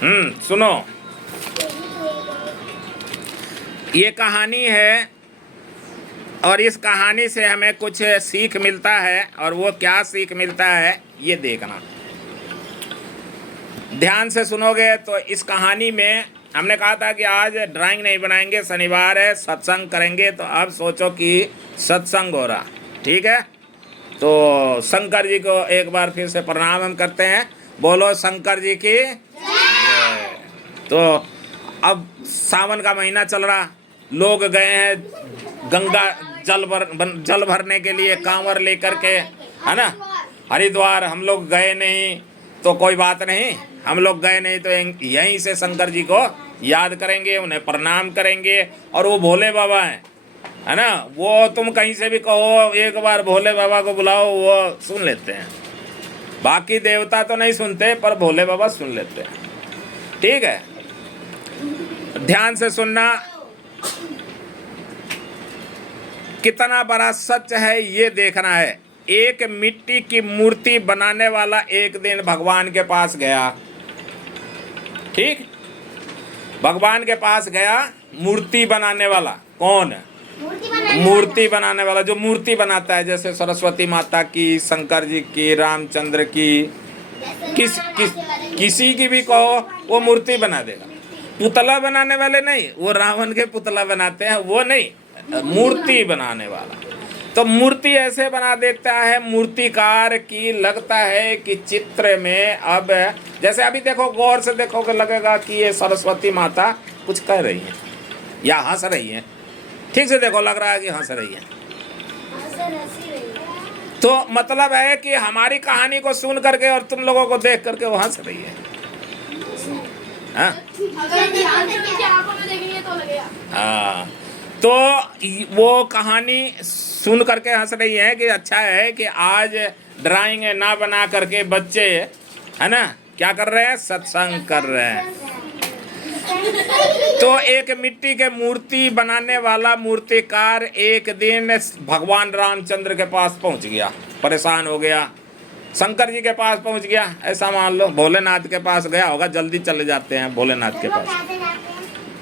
सुनो, ये कहानी है और इस कहानी से हमें कुछ सीख मिलता है, और वो क्या सीख मिलता है ये देखना। ध्यान से सुनोगे तो इस कहानी में हमने कहा था कि आज ड्राइंग नहीं बनाएंगे, शनिवार है, सत्संग करेंगे। तो अब सोचो कि सत्संग हो रहा, ठीक है। तो शंकर जी को एक बार फिर से प्रणाम हम करते हैं। बोलो शंकर जी की जय। तो अब सावन का महीना चल रहा, लोग गए हैं गंगा जल भरने के लिए कांवर लेकर के, है ना, हरिद्वार। हम लोग गए नहीं तो कोई बात नहीं, हम लोग गए नहीं तो यहीं से शंकर जी को याद करेंगे, उन्हें प्रणाम करेंगे। और वो भोले बाबा हैं, है ना, वो तुम कहीं से भी कहो एक बार भोले बाबा को बुलाओ, वो सुन लेते हैं। बाकी देवता तो नहीं सुनते, पर भोले बाबा सुन लेते हैं, ठीक है। ध्यान से सुनना, कितना बड़ा सच है ये देखना है। एक मिट्टी की मूर्ति बनाने वाला एक दिन भगवान के पास गया, ठीक, भगवान के पास गया। मूर्ति बनाने वाला कौन है? मूर्ति बनाने वाला जो मूर्ति बनाता है, जैसे सरस्वती माता की, शंकर जी की, रामचंद्र की, किसी की भी कहो वो मूर्ति बना देगा। पुतला बनाने वाले नहीं, वो रावण के पुतला बनाते हैं, वो नहीं, मूर्ति बनाने वाला। तो मूर्ति ऐसे बना देता है मूर्तिकार की, लगता है कि चित्र में अब जैसे अभी देखो, गौर से देखोगे लगेगा कि ये सरस्वती माता कुछ कह रही है या हंस रही है। ठीक से देखो, लग रहा है कि हंस रही है। तो मतलब है कि हमारी कहानी को सुन करके और तुम लोगों को देख करके वो हंस रही है। हाँ, तो वो कहानी सुन करके हंस रही है कि अच्छा है कि आज ड्राइंग ना बना करके बच्चे, है ना, क्या कर रहे हैं, सत्संग कर रहे हैं। तो एक मिट्टी के मूर्ति बनाने वाला मूर्तिकार एक दिन भगवान रामचंद्र के पास पहुंच गया, परेशान हो गया, शंकर जी के पास पहुंच गया, ऐसा मान लो। भोलेनाथ के पास गया होगा, जल्दी चले जाते हैं भोलेनाथ के पास।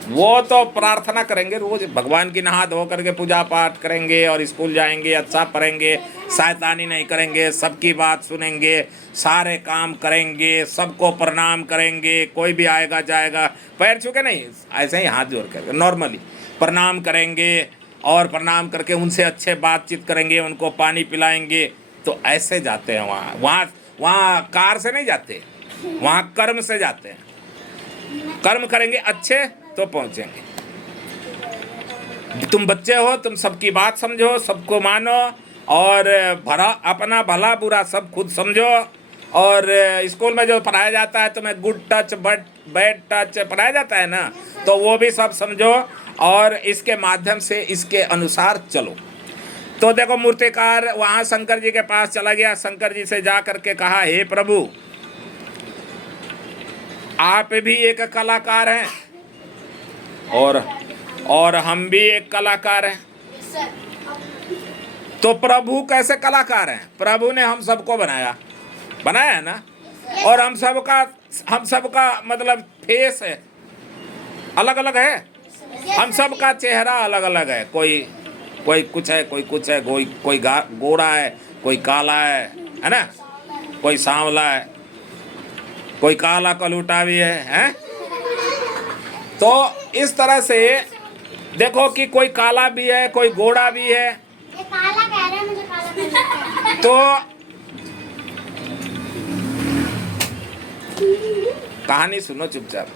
वो तो प्रार्थना करेंगे रोज, भगवान की नहा धो करके पूजा पाठ करेंगे और स्कूल जाएंगे, अच्छा पढ़ेंगे, शैतानी नहीं करेंगे, सबकी बात सुनेंगे, सारे काम करेंगे, सबको प्रणाम करेंगे, कोई भी आएगा जाएगा पैर छू के नहीं, ऐसे ही हाथ जोड़ करके नॉर्मली प्रणाम करेंगे, और प्रणाम करके उनसे अच्छे बातचीत करेंगे, उनको पानी पिलाएंगे। तो ऐसे जाते हैं वहाँ कार से नहीं जाते, वहाँ कर्म से जाते हैं। कर्म करेंगे अच्छे तो पहुंचेंगे। तुम बच्चे हो, तुम सबकी बात समझो, सबको मानो, और अपना भला बुरा सब खुद समझो। और स्कूल में जो पढ़ाया जाता है तुम्हें, गुड टच बैड टच पढ़ाया जाता है ना, तो वो भी सब समझो और इसके माध्यम से इसके अनुसार चलो। तो देखो, मूर्तिकार वहाँ शंकर जी के पास चला गया, शंकर जी से जा करके कहा, हे प्रभु, आप भी एक कलाकार हैं और हम भी एक कलाकार हैं। तो प्रभु कैसे कलाकार हैं? प्रभु ने हम सबको बनाया है ना, और हम सबका मतलब फेस है अलग अलग है, हम सबका चेहरा अलग अलग है। कोई कुछ है, कोई कुछ है, कोई गोरा है, कोई काला है ना, कोई सांवला है, कोई काला कलूटा भी है? तो इस तरह से देखो कि कोई काला भी है, कोई गोरा भी है। ये काला कह रहा है, मुझे काला तो कहानी सुनो चुपचाप।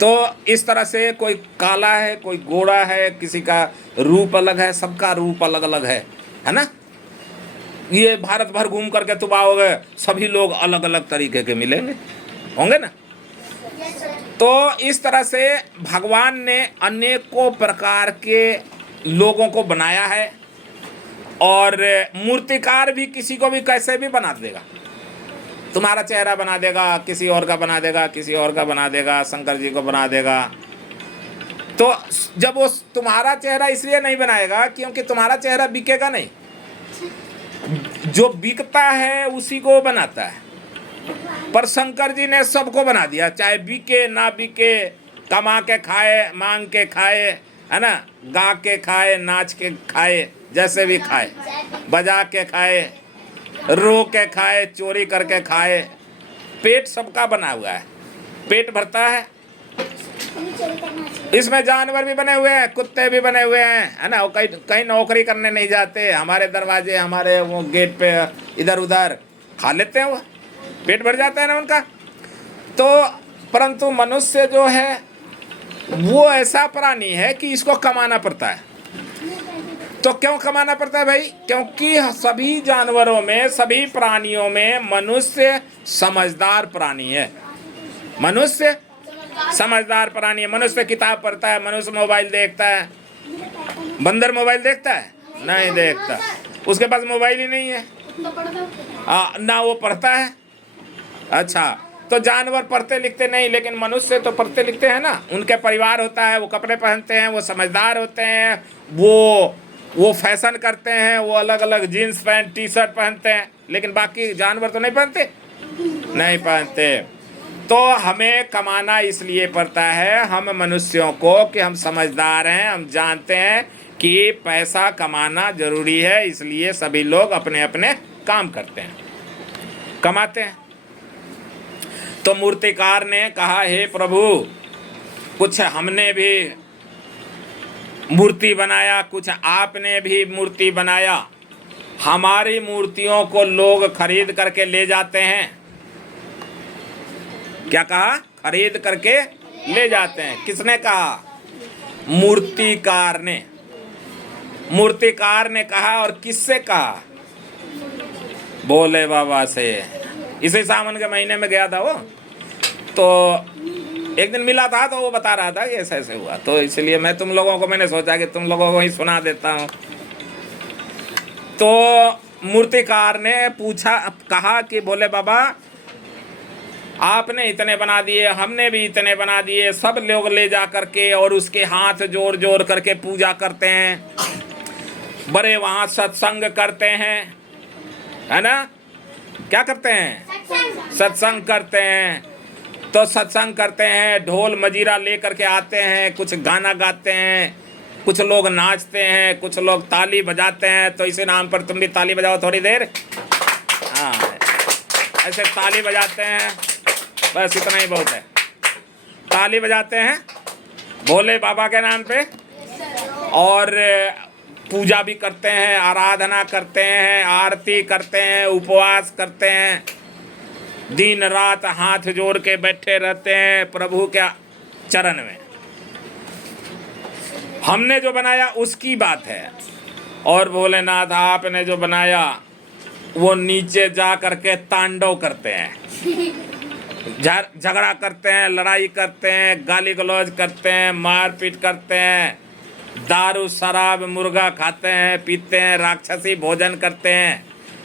तो इस तरह से कोई काला है, कोई गोरा है, किसी का रूप अलग है, सबका रूप अलग अलग है ना। ये भारत भर घूम करके तुम आओगे, सभी लोग अलग अलग तरीके के मिलेंगे, होंगे ना। तो इस तरह से भगवान ने अनेकों प्रकार के लोगों को बनाया है, और मूर्तिकार भी किसी को भी कैसे भी बना देगा। तुम्हारा चेहरा बना देगा, किसी और का बना देगा, किसी और का बना देगा, शंकर जी को बना देगा। तो जब वो तुम्हारा चेहरा इसलिए नहीं बनाएगा क्योंकि तुम्हारा चेहरा बिकेगा नहीं, जो बिकता है उसी को बनाता है। पर शंकर जी ने सबको बना दिया, चाहे बिके ना बिके, कमा के खाए, मांग के खाए, है ना, गा के खाए, नाच के खाए, जैसे भी खाए, बजा के खाए, रो के खाए, चोरी करके खाए, पेट सबका बना हुआ है, पेट भरता है। इसमें जानवर भी बने हुए हैं, कुत्ते भी बने हुए हैं, है ना, वो कहीं कहीं नौकरी करने नहीं जाते, हमारे दरवाजे, हमारे वो गेट पे इधर उधर खा लेते हैं, वो पेट भर जाता है ना उनका। तो परंतु मनुष्य जो है वो ऐसा प्राणी है कि इसको कमाना पड़ता है। तो क्यों कमाना पड़ता है भाई? क्योंकि सभी जानवरों में, सभी प्राणियों में मनुष्य समझदार प्राणी है। मनुष्य समझदार प्राणी है। मनुष्य किताब पढ़ता है, मनुष्य मोबाइल देखता है। बंदर मोबाइल देखता है? नहीं देखता, उसके पास मोबाइल ही नहीं है। ना वो पढ़ता है। अच्छा, तो जानवर पढ़ते लिखते नहीं, लेकिन मनुष्य तो पढ़ते लिखते हैं ना। उनके परिवार होता है, वो कपड़े पहनते हैं, वो समझदार होते हैं, वो फैशन करते हैं, वो अलग अलग जीन्स पैंट टी शर्ट पहनते हैं। लेकिन बाकी जानवर तो नहीं पहनते, नहीं पहनते। तो हमें कमाना इसलिए पड़ता है, हम मनुष्यों को, कि हम समझदार हैं, हम जानते हैं कि पैसा कमाना जरूरी है, इसलिए सभी लोग अपने अपने काम करते हैं, कमाते हैं। तो मूर्तिकार ने कहा, हे प्रभु, कुछ हमने भी मूर्ति बनाया, कुछ आपने भी मूर्ति बनाया, हमारी मूर्तियों को लोग खरीद करके ले जाते हैं। क्या कहा? खरीद करके ले जाते हैं। किसने कहा? मूर्तिकार ने। मूर्तिकार ने कहा। और किससे कहा? भोले बाबा से। इसी सावन के महीने में गया था वो, तो एक दिन मिला था, तो वो बता रहा था कि ऐसे ऐसे हुआ। तो इसलिए मैं तुम लोगों को, मैंने सोचा कि तुम लोगों को ही सुना देता हूँ। तो मूर्तिकार ने पूछा, कहा कि भोले बाबा, आपने इतने बना दिए, हमने भी इतने बना दिए, सब लोग ले जा करके और उसके हाथ जोड़ जोड़ करके पूजा करते हैं, बड़े वहाँ सत्संग करते हैं, है ना। क्या करते हैं? सत्संग करते हैं। तो सत्संग करते हैं, ढोल मजीरा ले करके आते हैं, कुछ गाना गाते हैं, कुछ लोग नाचते हैं, कुछ लोग ताली बजाते हैं। तो इसी नाम पर तुम भी ताली बजाओ थोड़ी देर। हाँ, ऐसे ताली बजाते हैं, बस इतना ही बहुत है। ताली बजाते हैं भोले बाबा के नाम पे, और पूजा भी करते हैं, आराधना करते हैं, आरती करते हैं, उपवास करते हैं, दिन रात हाथ जोड़ के बैठे रहते हैं प्रभु के चरण में। हमने जो बनाया उसकी बात है। और भोलेनाथ, आपने जो बनाया वो नीचे जा करके तांडव करते हैं, झगड़ा करते हैं, लड़ाई करते हैं, गाली गलौज करते हैं, मारपीट करते हैं, दारू शराब मुर्गा खाते हैं, पीते हैं, राक्षसी भोजन करते हैं,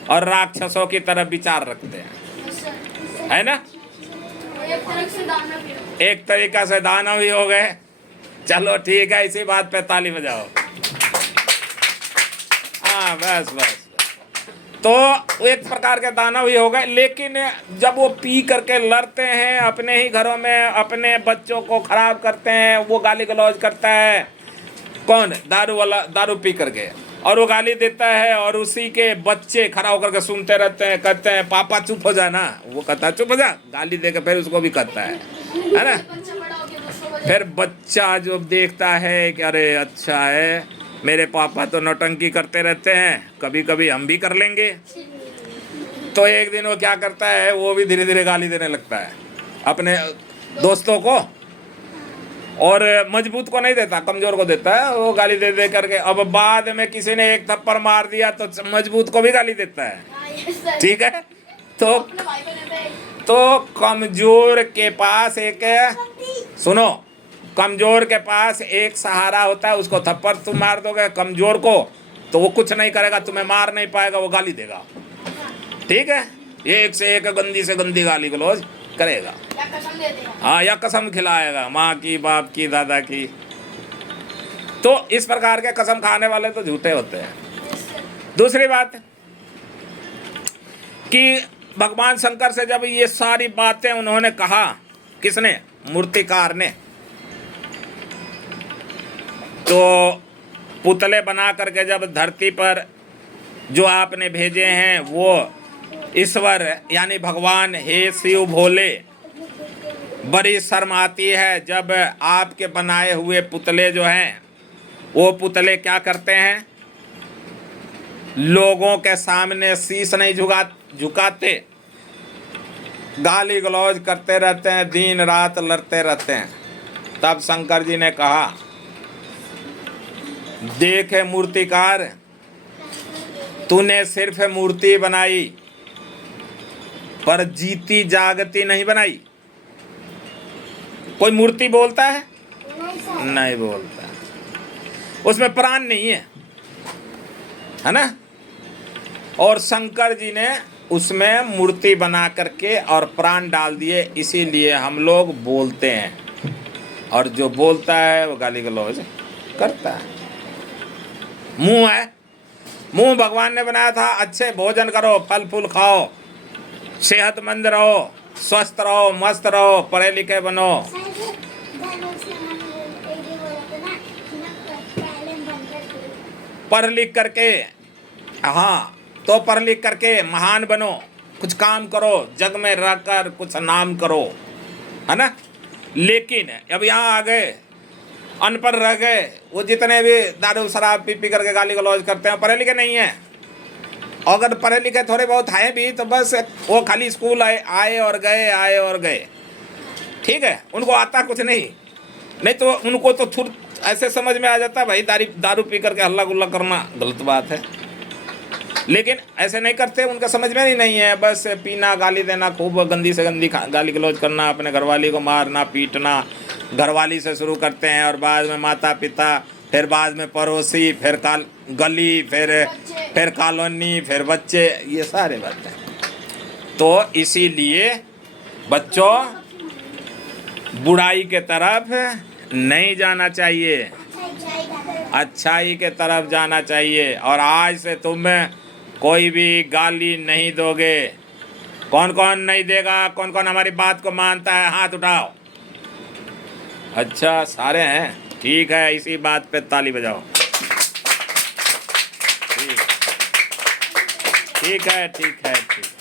और राक्षसों की तरफ विचार रखते हैं, है ना। एक तरीका से दानव ही हो गए। चलो ठीक है, इसी बात पे ताली बजाओ। हाँ, बस बस। तो एक प्रकार के दानव ही हो गए। लेकिन जब वो पी करके लड़ते हैं, अपने ही घरों में अपने बच्चों को खराब करते हैं, वो गाली गलौज करता है। कौन? दारू वाला, दारू पी करके, और वो गाली देता है, और उसी के बच्चे खड़ा होकर के सुनते रहते हैं, कहते हैं पापा चुप हो जा ना। वो कहता है चुप हो जा, गाली देकर फिर उसको भी कहता है ना। फिर बच्चा जो देखता है कि अरे अच्छा है, मेरे पापा तो नौटंकी करते रहते हैं, कभी कभी हम भी कर लेंगे। तो एक दिन वो क्या करता है, वो भी धीरे धीरे गाली देने लगता है अपने दोस्तों को, और मजबूत को नहीं देता, कमजोर को देता है। वो गाली दे दे करके, अब बाद में किसी ने एक थप्पड़ मार दिया तो मजबूत को भी गाली देता है। ठीक है। तो कमजोर के पास एक, सुनो, कमजोर के पास एक सहारा होता है, उसको थप्पड़ तुम मार दोगे कमजोर को तो वो कुछ नहीं करेगा, तुम्हें मार नहीं पाएगा, वो गाली देगा। ठीक है। एक से एक गंदी से गंदी गाली गलौज करेगा, हाँ, या कसम खिलाएगा, माँ की, बाप की, दादा की। तो इस प्रकार के कसम खाने वाले तो झूठे होते हैं। दूसरी बात कि भगवान शंकर से जब ये सारी बातें उन्होंने कहा, किसने? मूर्तिकार ने, तो पुतले बना करके जब धरती पर जो आपने भेजे हैं वो ईश्वर यानी भगवान, हे शिव भोले, बड़ी शर्म आती है जब आपके बनाए हुए पुतले जो हैं वो पुतले क्या करते हैं, लोगों के सामने शीश नहीं झुकाते, गाली गलौज करते रहते हैं, दिन रात लड़ते रहते हैं। तब शंकर जी ने कहा, देखे मूर्तिकार, तूने सिर्फ मूर्ति बनाई पर जीती जागती नहीं बनाई। कोई मूर्ति बोलता है? नहीं बोलता, उसमें प्राण नहीं है ना। और शंकर जी ने उसमें मूर्ति बना करके और प्राण डाल दिए, इसीलिए हम लोग बोलते हैं, और जो बोलता है वो गाली गलौज करता है। मुंह है, मुंह भगवान ने बनाया था, अच्छे भोजन करो, फल फूल खाओ, सेहतमंद रहो, स्वस्थ रहो, मस्त रहो, पढ़े लिखे बनो। पढ़ लिख करके, हाँ, तो पढ़ लिख करके महान बनो, कुछ काम करो, जग में रहकर कुछ नाम करो, है ना। लेकिन अब यहाँ आ गए, अनपढ़ रह गए, वो जितने भी दारू शराब पी पी करके गाली गलौज करते हैं, पढ़े लिखे नहीं हैं। अगर पढ़े लिखे थोड़े बहुत हैं भी तो बस वो खाली स्कूल आए और गए, आए और गए, ठीक है, उनको आता कुछ नहीं तो उनको तो थोड़ा ऐसे समझ में आ जाता है, भाई दारू पी करके हल्ला गुल्ला करना गलत बात है, लेकिन ऐसे नहीं करते, उनका समझ में ही नहीं है। बस पीना, गाली देना, खूब गंदी से गंदी गाली गलौज करना, अपने घरवाली को मारना पीटना, घरवाली से शुरू करते हैं और बाद में माता पिता, फिर बाद में पड़ोसी, फिर गली, फिर कॉलोनी, फिर बच्चे, ये सारे बातें। तो इसीलिए बच्चों, बुराई के तरफ नहीं जाना चाहिए, अच्छाई के तरफ जाना चाहिए। और आज से तुम कोई भी गाली नहीं दोगे। कौन कौन नहीं देगा? कौन कौन हमारी बात को मानता है? हाथ उठाओ। अच्छा, सारे हैं, ठीक है, इसी बात पे ताली बजाओ। ठीक है, ठीक है, ठीक है।